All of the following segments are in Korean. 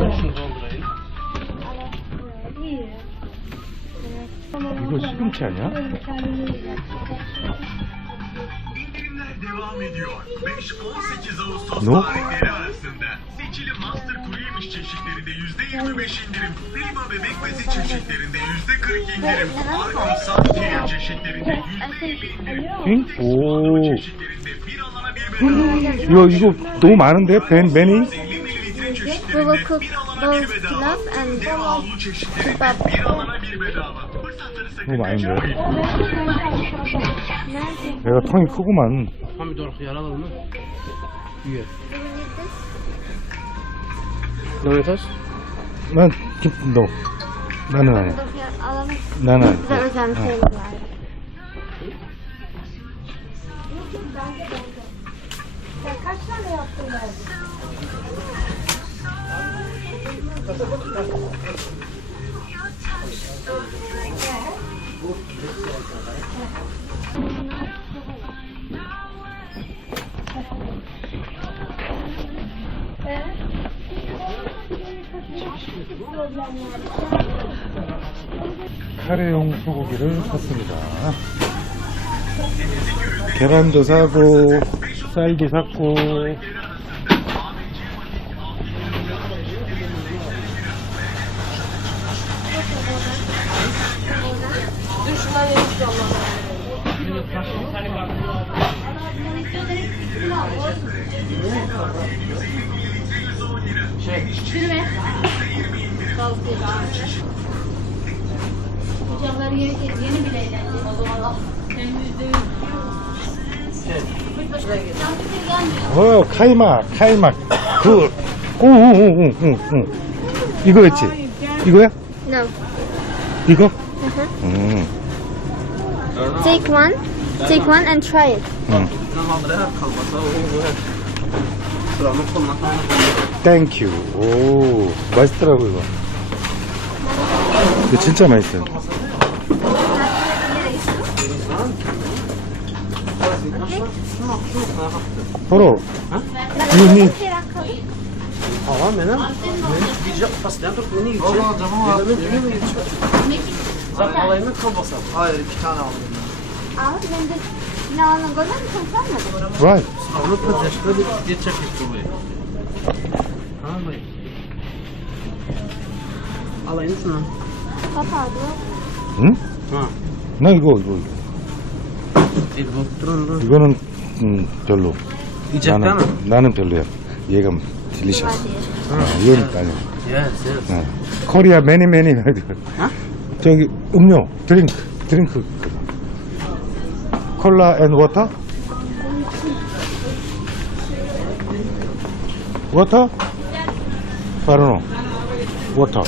Ben şunu doldurayım. Çay ya? devam ediyor. Seçili Master Kuruymuş çeşitlerinde %25 indirim, Prima bebek bezi çeşitlerinde %40 indirim, Argon Saf çeşitlerinde %50 indirim, Tek çeşitlerinde bir 이거 이거 너무 많은데 벤 매니? 50 mililitre We çeşitlerinde will cook bir alana bir both bedava, pilaf and dev havlu çeşitlerinde kebab. bir alana bir bedava. Fırsatları sakın 너무 많은데? 얘가 통이 크구만. This? Domates. 난 김, 너. 나는 아니야. 나는 아니야. 카레용 소고기를 샀습니다. 계란도 사고, salgue troppo Düşman yemiş Şey. Sürme. Kalkıyor. Kucakları yeni, yeni bile eğlendi. O zaman al. Hem. 어, 카이막, 카이막. 그, 오, 오, 오, 오, 오, 오. 이거였지? 이거야? No. 이거? Uh-huh. 음, Take one. Take one and try it. 음. Falan. 땡큐. 오, 맛있더라고, 이거. 이거 진짜 맛있어요. برو يهني Tamam benim. Benim diyecek pasten tut beni yiyecek. Allah canım abi. Benim yiyeyim yiyecek? Alayım mı kalbasa? Hayır iki tane aldım. Abi ben de silahını görür müsün sen mi? Vay. Avrupa teşkil bir geçecek gibi. Tamam mı? Alayım sana. Papa, Hı? Ha. Ne gol gol? 이거. 이거는, 음, 별로. Değil 나는, mi? 나는 별로야. 얘가 딜리셔스. 아, 이건 아니야. Yes yes. 어. 코리아 매니 매니. 어? 저기, 음료, 드링크, 드링크. 콜라 앤 워터? 워터? 바로노. 워터.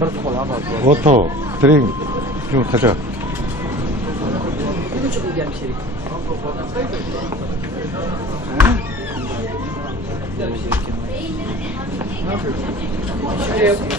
Bir kola bak. 워터, 드링크. 좀 가 buçuk mu gelmiş herif? Ne yapıyorsun? Şuraya yapıyorum.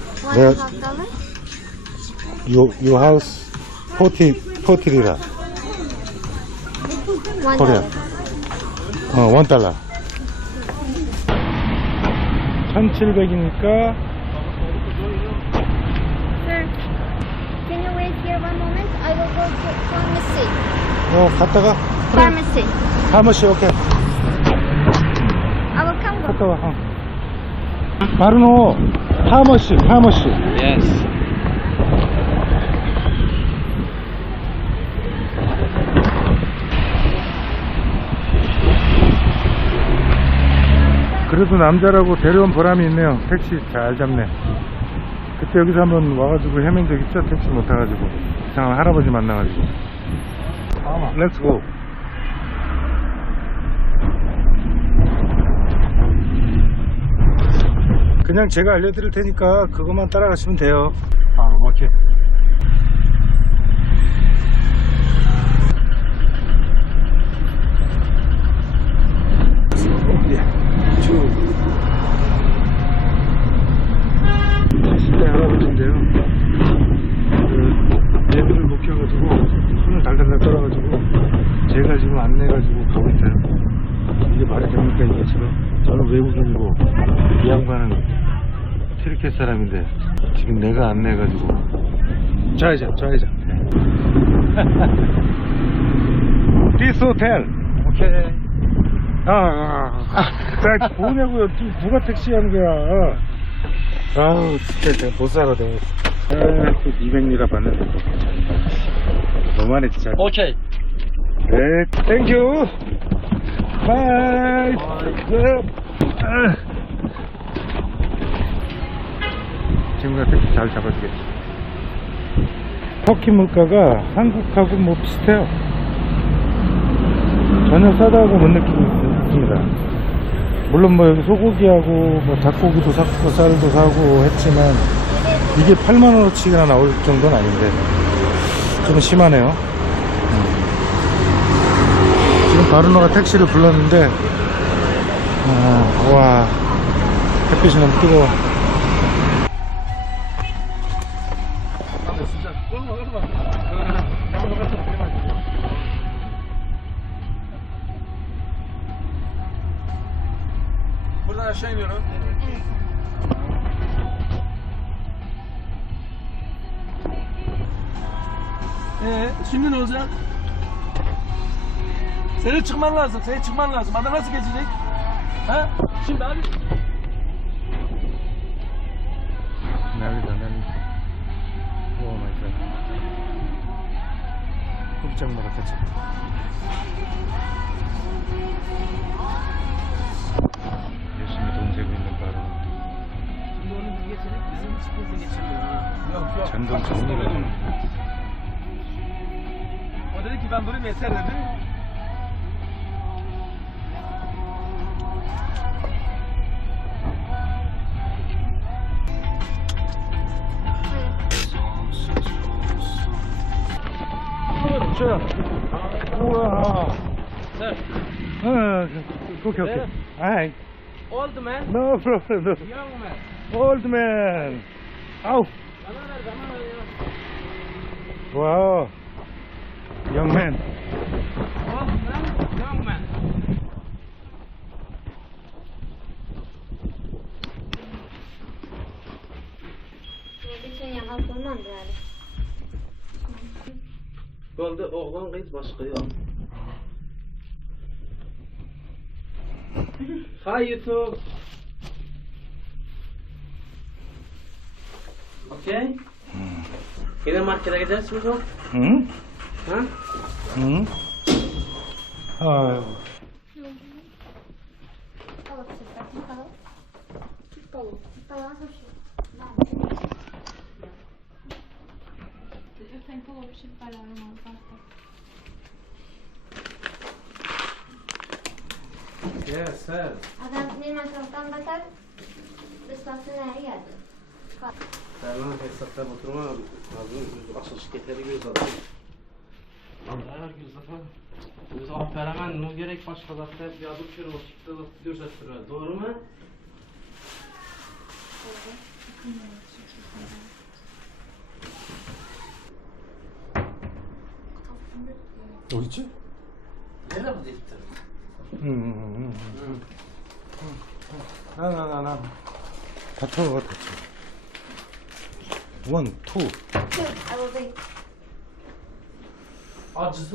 네. dollar. Your, your house 40, 40 리라. One Korea. dollar. 어, 원 달러. 1700이니까 Sir, can you wait here one moment? I will go to pharmacy. 어, 갔다가 Pharmacy. 파머시 오케이. I will come. 갔다 와. 어. 바르노 파머시 파머시. Yes. 그래도 남자라고 데려온 보람이 있네요. 택시 잘 잡네. 그때 여기서 한번 와가지고 헤맨 적 있죠? 택시 못 타가지고. 이상한 할아버지 만나가지고. 렛츠 고. 그냥 제가 알려드릴 테니까 그것만 따라가시면 돼요. 아, 오케이. 쭉. 신대 할아버지인데요. 그, 얘들을 못 키워가지고, 손을 달달달 떨어가지고, 제가 지금 안내가지고 가고 있어요. 이게 말이 됩니까, 이게 지금? 저는 외국인이고, 이 양반은 트리켓 사람인데, 지금 내가 안내해가지고, 좌회전, 좌회전. 디스 호텔. 오케이. 아, 아, 아. 나 뭐냐고요? 누가 택시 하는 거야? 아우, 진짜 내가 못 살아, 내가. 아, 또 200리라 받는데 또. 너무하네, 진짜. Okay. 네, 땡큐. 바이. 네. 아. 친구가 택시 잘 잡아주겠지. 터키 물가가 한국하고 뭐 비슷해요. 전혀 싸다고 못 느끼고 있- 있습니다. 물론 뭐 여기 소고기하고 뭐 닭고기도 사고 쌀도 사고 했지만 이게 8만원어치가 나올 정도는 아닌데 좀 심하네요. 음. 지금 바르노가 택시를 불렀는데 아, 와 햇빛이 너무 뜨거워. Dışarı çıkman lazım. Senin çıkman lazım. Adam nasıl geçecek? Ha? Şimdi hadi. Nereden? Nereden? Oh my god. Çok canlara kaçak. Yaşımda donca bindim pardon. Şimdi onu biz. Yok yok. Kendi donca bindim. O dedi ki ben durayım yeter dedi. Old man? No problem. Young man? Old man. Auf. Wow. Young man. Old man, young man. Golda oğlan qız başqa yox. Hi YouTube. Okay. इधर मार के इधर समझो हम्म हाँ हम्म 아 Eu tenho que ir para lá, não, basta. Yes, sir. Adam Süleyman Kaptan Batar ıslatsın nereye geldi. Derman hesapta oturma lazım. Asıl şirketleri göz alın. Her göz zafer. Biz amperemen nu gerek başka zaten yazıp şöyle çıktı gözettirir. Doğru mu? Doğru. O için? Nereye bu 응, 응, 응, 응. 나, 나, 나, 나. 다쳐, 다쳐. 원, 투. I will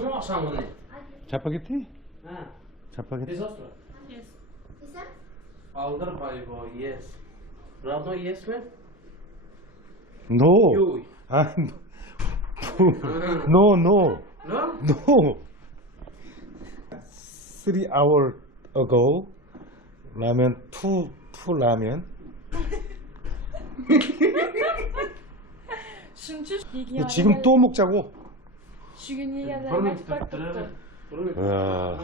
mı akşam mı ne? Hadi. 자파게티? Ha. 자파게티? Yes. Güzel. Aldır baybo, yes. Radno yes? No. Yuy. 아, no, no, No? no. Three hour ago, 라면 two, two 라면. Şimdi 너 지금 또 먹자고? şu gün yiyenler Bunu bak bak tuttur, bak. Bunu Ya.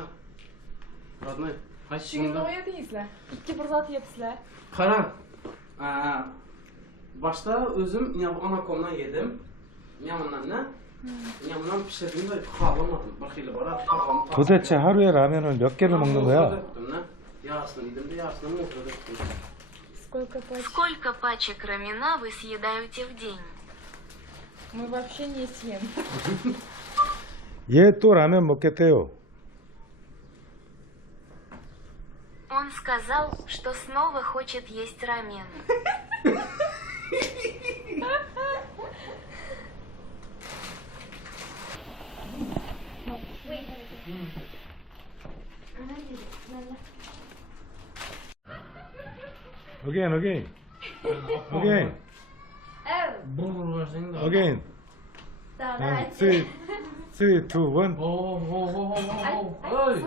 Radno. Kaç Şu gün bunda? o yedinizler. İki bir zat yedinizler. Karan. Aa, başta özüm ya bu anakondan yedim. Yamandan ne? Yamandan pişirdiğimde kalamadım. Bak hele bana kafamı 도대체 하루에 라면을 몇 개를 먹는 거야? Yarısını yedim de yarısını muhtada ettim. Сколько пачек? Сколько пачек рамена вы съедаете в день? Мы вообще не съем. 얘 또 라면 먹겠대요. Он сказал, что снова хочет есть рамен. Again, again, again, Brrr versen de. again. Sonra 네, three, three, two, one. Ho ho ho ho. Hey.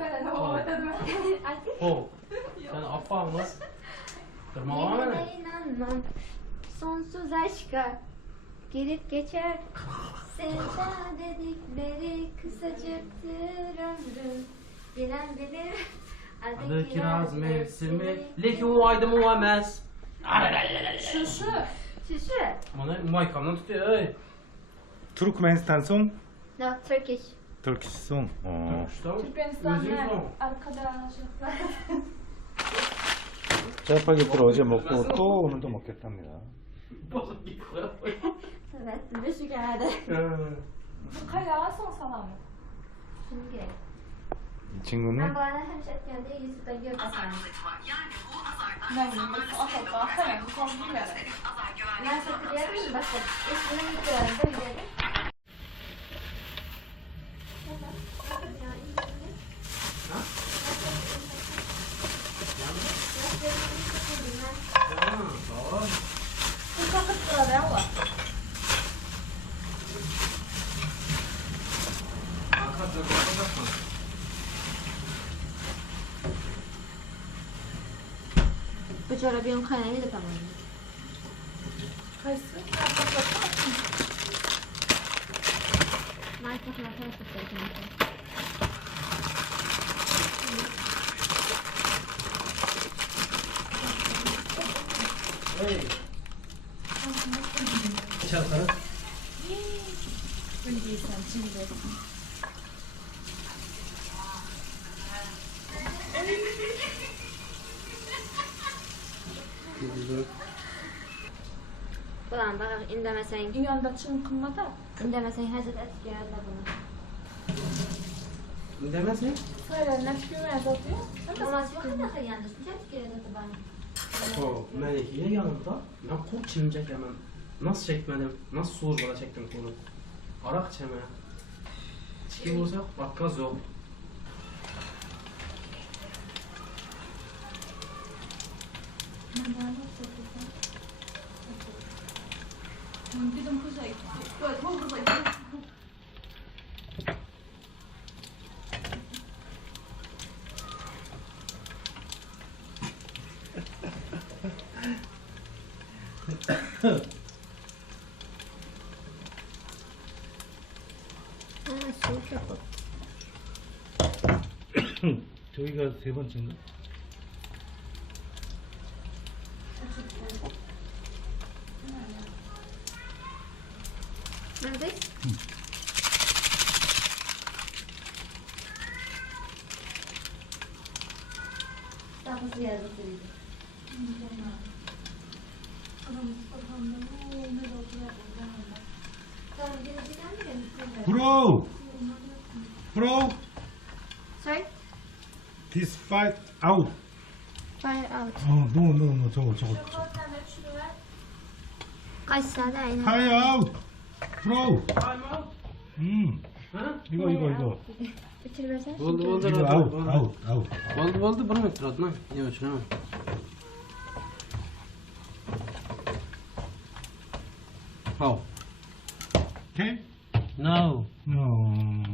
Ho. Sen affan mı? Tırmalama beni. Yerine inanmam. Sonsuz aşka gelip geçer. Sevda dedikleri kısacıktır ömrüm. Bilen bilir. Adı kiraz mevsimi. Lekin uyaydı mı uymaz. Şuşu. Şuşu. Bana maykamdan tutuyor. Ey. 투르크메니스탄 송? No, Turkish. 터키시 송. 어. İşte o. Türkmenistan'da Özüm son. arkadaşlar. 짜파게티를 어제 먹고 또 오늘도 먹겠답니다. Bozuk yıkılıyor. Evet, bir geldi. Bu kayağı son salam mı? Şimdi gerek. 이 Ben 친구는 bu arada hem şeklinde yüzü de gök atarım. Ben bunu asla kayağı son bilmiyorum. Ben saklıyorum bakın. Üstüne yıkıyorum da gidelim. Bu Peçora bir kanalı da tamam. Kayısı. Mike bakma kayısı. Çal kara. Bunu giysem şimdi. үндәмәсәң. Уянда чынкымада. Үндәмәсәң хәзер әткә яза була. Үндәмәсәң? Hayır, nefsime yazatıyor. Ama sen de hayalde, sen de bana. O, Melike'ye yanımda, ben kurt çimecek hemen. Nasıl çekmedim, nasıl soğur bana çektim kolu. Arak çeme. Çiğ olursa bakkaz yok. Ben de 저희가 세 번째인가? bro, Sorry? this fight out. Fire out. 어, no, no, no, 저거, 저거. Kaç saat aynen. Fire out, bro. Time out. 음, Ha? 이거, 이거, 이거. Bitirib bersene. Bo'ldi, bo'ldi, 이거 bo'ldi, 아웃, bo'ldi. 아웃, 아웃. Bo'ldi, bo'ldi, bir minut turadi, man. Nima tushunaman. How? 오케이? No. No.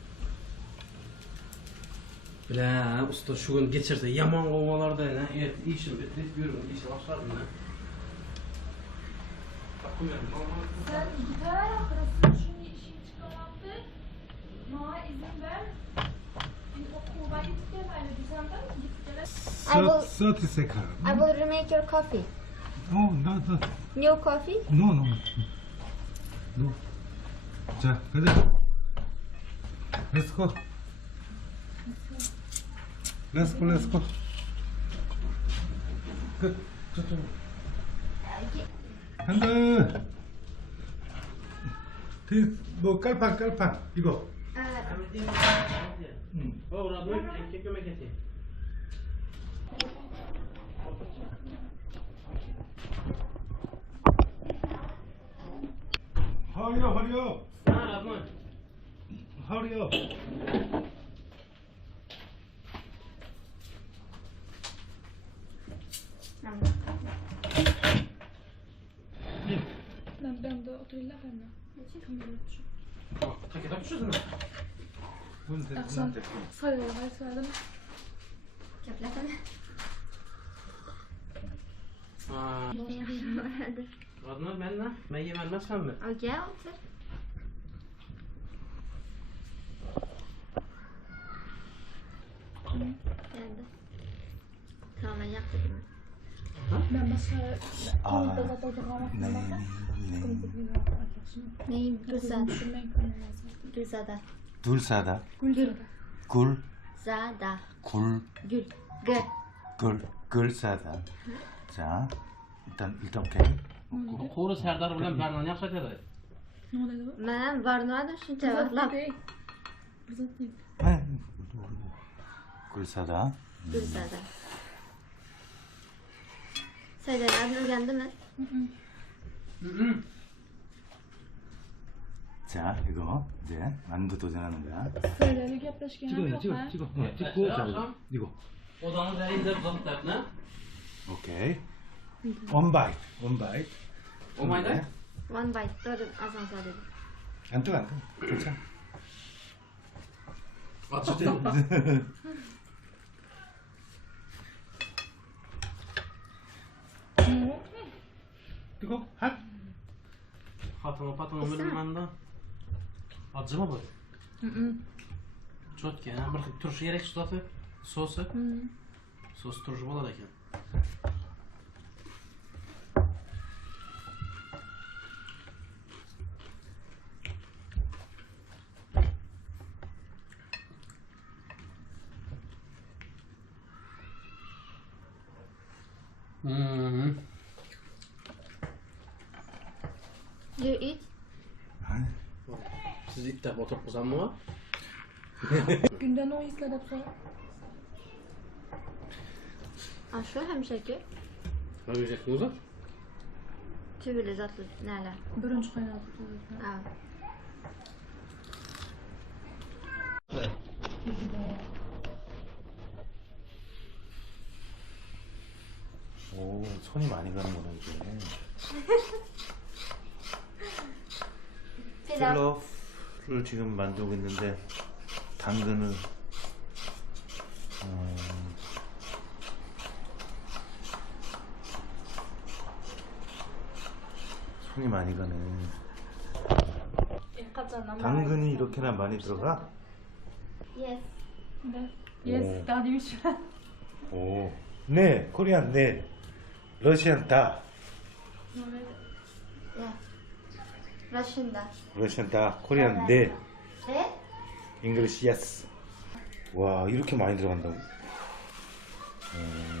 usta şu gün geçirdi. Yaman kovmalarda ne? Evet, işim bitti. Yürüdüm, işe başladım ne? Bakmıyorum, normal. sen gider arkadaşın şunu işin çıkarttı bana izin ver bir okula gittik böyle düzenden gittiler I will, 30 second. I will remake your coffee. Oh, no, no. New coffee? No, no. No. 자, 가자. Let's go. Let's go, let's go. 끝. 저쪽. 한다. 그, 뭐, 깔판, 깔판. 이거. 응. Oh. Hurry up, hurry up. Hurry up. Trillarna. Takie tam przyznam. Bunte, bunte. Sorry, weißt du, Adam? Ich hab Latte. Ah. Radnur benimle. Ben yemem sen mi? Gel otur. Geldi. Tamam ben yaptım. Gülzada. Gülzada. 둘사다. Gülzara 굴, Zada. 굴, Gül. Gül. 글, 글사다. 자, 일단, 일단 오케이. Bilan Barnon yaxshi aytadi. ne oluyor bu? Ben varnoadım shuncha Fırsat vaqtlab. değil Fırsat 글사다. Gülzada. Saydalarni o'rgandimi? 자, 이거 이제 만두 도전하는 거야. 찍어요, yok 찍어? 찍어. 어, 찍고, 자, 이거. 오케이. 원 바이트, 원 바이트. O mayda? One bite. Doğru asansör dedim. 안 뜨거, 안 뜨거. 괜찮아. Açtı. Tylko, hep. Hatama patama bilmem de. Acı mı bu? Çok yani. Bir turşu yerek şu sosu. Sos turşu olur ekan. You eat? Siz ittaq o'tirib qo'ysammi? Günden o izledim sonra Ha şu hemşeki. Nima yeyapsiz? Tübülü zatlı neler? Birinci kaynadı Ha. 오, 손이 많이 가는구나, 이게. 필러프를 지금 만들고 있는데, 당근을, 어, 손이 많이 가네. 당근이 이렇게나 많이 들어가? Yes. Yes, daha demiş. 오. 네, 코리안 네. 러시안 다. Yeah. Russian da. 러시안 다. 코리안 네. E? 잉글리시 예스. 와, 이렇게 많이 들어간다고? 음,